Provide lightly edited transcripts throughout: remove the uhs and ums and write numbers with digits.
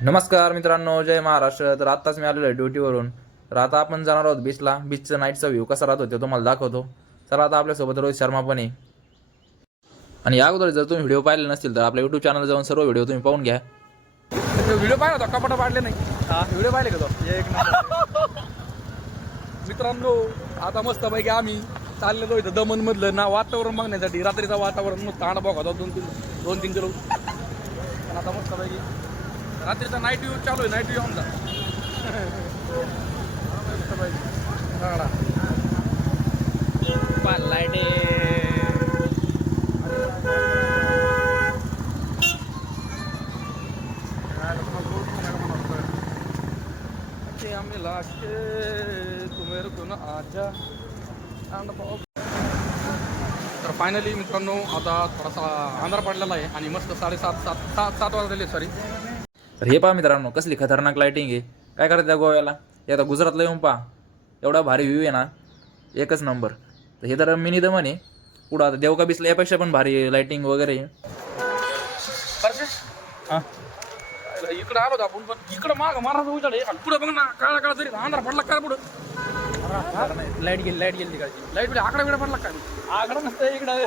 नमस्कार मित्रांनो, जय महाराष्ट्र. तर आत्ताच मी आलेलो आहे ड्युटीवरून. तर आता आपण जाणार आहोत बीचला. बीचचा नाईटचा व्ह्यू कसा राहतो ते तुम्हाला दाखवतो. चला, आता आपल्यासोबत रोहित शर्मा पण आहे. आणि या अगोदर जर तुम्ही व्हिडिओ पाहिले नसतील तर आपल्या यूट्यूब चॅनल जाऊन सर्व व्हिडिओ तुम्ही पाहून घ्या. व्हिडिओ पाहिला होता, कपाटा पाडले नाही. व्हिडिओ पाहिले का तो? एक नंबर. मित्रांनो, आता मस्त पैकी आम्ही चाललेलो इथं दमन मधलं ना वातावरण बघण्यासाठी. रात्रीचं वातावरण मस्त तांड बघा होता 2-3 किलो. पण आता मस्त पैकी रात्रीचा नाईट व्ह्यू चालू आहे. नाईट व्ह्यू आमचा मस्त पैकी तर फायनली मित्रांनो आता थोडासा अंधार पडलेला आहे आणि मस्त 7:30 वाजले. सॉरी. तर हे पहा मित्रांनो, कसली खतरनाक लाईटिंग आहे. काय करत त्या गोव्याला. हे आता गुजरातला येऊन पहा, एवढा भारी व्ह्यू आहे ना, एकच नंबर. तर हे तर मिनी दमन आहे. पुढं आता देवका बीचला यापेक्षा पण भारी लाईटिंग वगैरे आहे. हां, इकडे आलो आपण, पण इकडं माग महाराज उजाड आहे आणि पुढे बघ ना, काळा काळा तरी अंधार पडला काय पुढं. लाईट गेली तिकडची. लाईट म्हणजे आकडा पडला काय? आकडा नसतं इकडं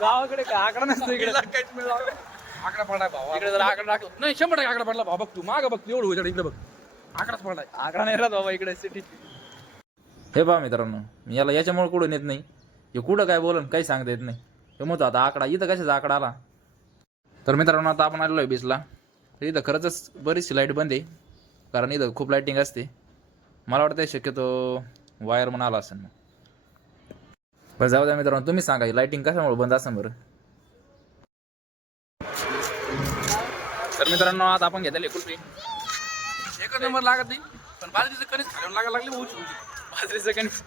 गावाकडे. का आकडा नसतो इकडे? काहीच मिळालं. आकडा पडलाय भावा इकडे. जर आकडा टाकतो नाही, 100% आकडा पडला भावा. बघ तू माग बघ, एवढं उजाड इकडे बघ, आकडाच पडलाय. आकडा नाही राहत बाबा इकडे सिटी. हे पहा मित्रांनो, मी याच्यामुळे कुठून येत नाही. हे कुठं काय बोलन काही सांगता येत नाही. हे म्हणतो आता आकडा, इथं कशाचा आकडा आला. तर मित्रांनो, आता आपण आलेलो आहे बीचला. तर इथं खरंच बरीचशी लाईट बंद आहे, कारण इथं खूप लाईटिंग असते. मला वाटतं शक्यतो वायर म्हणून आला असेल. बरं जाऊ द्या मित्रांनो, तुम्ही सांगा लाईटिंग कशामुळे बंद असेल बरं. तर मित्रांनो, आता आपण घेतले कुल्फी. एकच नंबर लागत नाही, पण बाजरीचं कणीस खायला लागायला लागले. बाजरीचं कणीस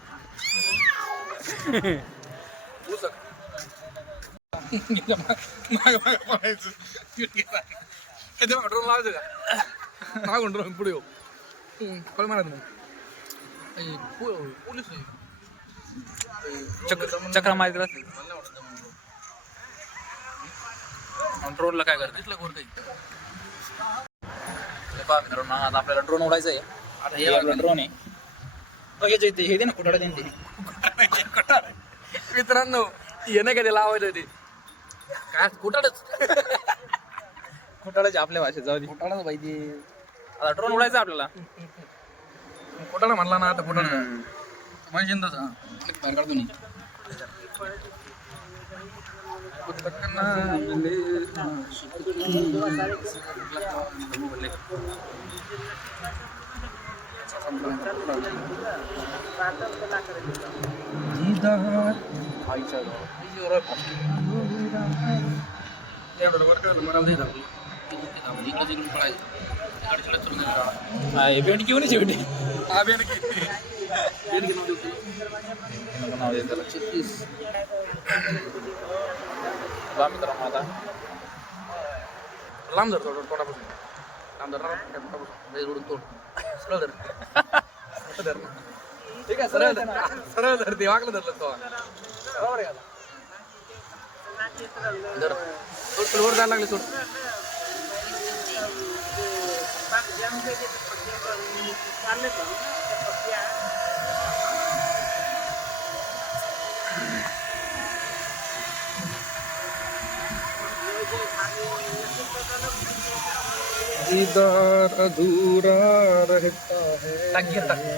लावायचं का मागून पुढे येऊ कळ म्हणत नाही. पोलीस चक्र मारत राहते. ड्रोनला काय करते मित्रांनो, आता आपल्याला ड्रोन उडायचं आहे. आता हे आपला ड्रोन आहे. बघायचं इथे हे दे ना, कुठं देईन ते. मित्रांनो, हे नाही का ते लावायचं ते काय कुठाडच कुठाळाची आपल्या भाषेत जाऊ दे. कुठाडच पाहिजे. आता ड्रोन उडायचं आपल्याला. कुठाडा म्हणला ना आता कुठाडा म्हणजे बाहेर काढतो नाही. लांब धर तोडापासून. लांब धर उडून तोड. सरळ धर. ठीक आहे, सरळ धर. सरळ धर. ते वाकलं धरलं तो. बरोबर आहे. धर. सोड वर जायला लागले. सोड. दीदार अधूरा रहता है.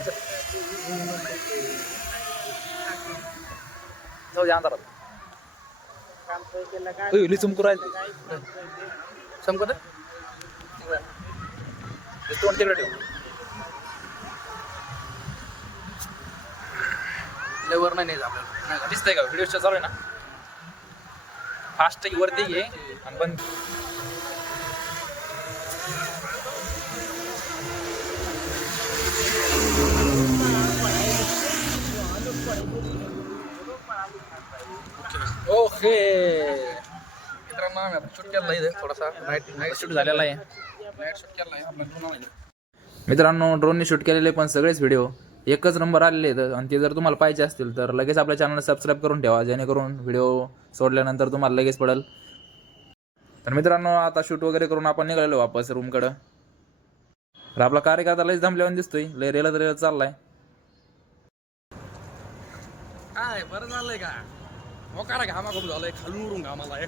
जाऊ दे अंधारात. चमकू राहिले. चमकत तोंड तिकडे ठेव. वर नाही आपल्याला दिसतंय का व्हिडिओ चालू आहे ना. फास्ट वरती घे आणि बंद. ओके मित्रांनो, आम्ही आता शूट केला इथे थोडासा नाईट शूट झालेला आहे. नाईट शूट केला आहे आपल्या ड्रोन. मित्रांनो, ड्रोनने शूट केलेले पण सगळेच व्हिडिओ एकच नंबर आलेले आहेत. आणि ते जर तुम्हाला पाहिजे असतील तर लगेच आपल्या चॅनलला सबस्क्राईब करून ठेवा, जेणेकरून व्हिडिओ सोडल्यानंतर तुम्हाला लगेच पडेल. तर मित्रांनो, आता शूट वगैरे करून आपण निघालेलो वापस रूमकडं. तर आपला कार्यकर्ता लयच दमल्यावर दिसतोय, लय रेला चाललाय. काय बरं झालंय का मोकारा घामा खूप झालंय खालून उडून घामाला आहे.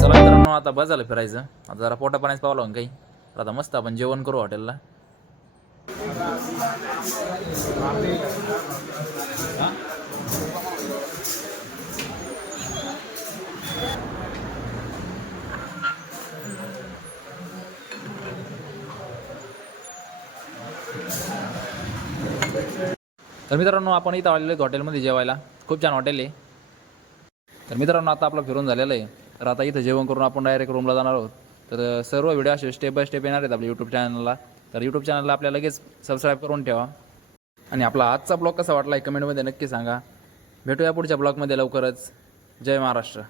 चला मित्रांनो, आता बस झालं फिरायचं. आता जरा पोटा पाण्याच पावलं काही. तर आता मस्त आपण जेवण करू हॉटेलला. तर मित्रांनो, आपण इथं आलेलो आहेत हॉटेलमध्ये जेवायला. खूप छान हॉटेल आहे. तर मित्रांनो, आता आपलं फिरून झालेलं आहे. तर आता इथं जेवण करून आपण डायरेक्ट रूमला जाणार आहोत. तर सर्व व्हिडिओ असे स्टेप बाय स्टेप येणार आहेत आपल्या यूट्यूब चॅनलला. तर यूट्यूब चॅनलला आपल्याला लगेच सबस्क्राईब करून ठेवा. आणि आपला आजचा ब्लॉग कसा वाटला आहे कमेंटमध्ये नक्की सांगा. भेटूया पुढच्या ब्लॉगमध्ये लवकरच. जय महाराष्ट्र.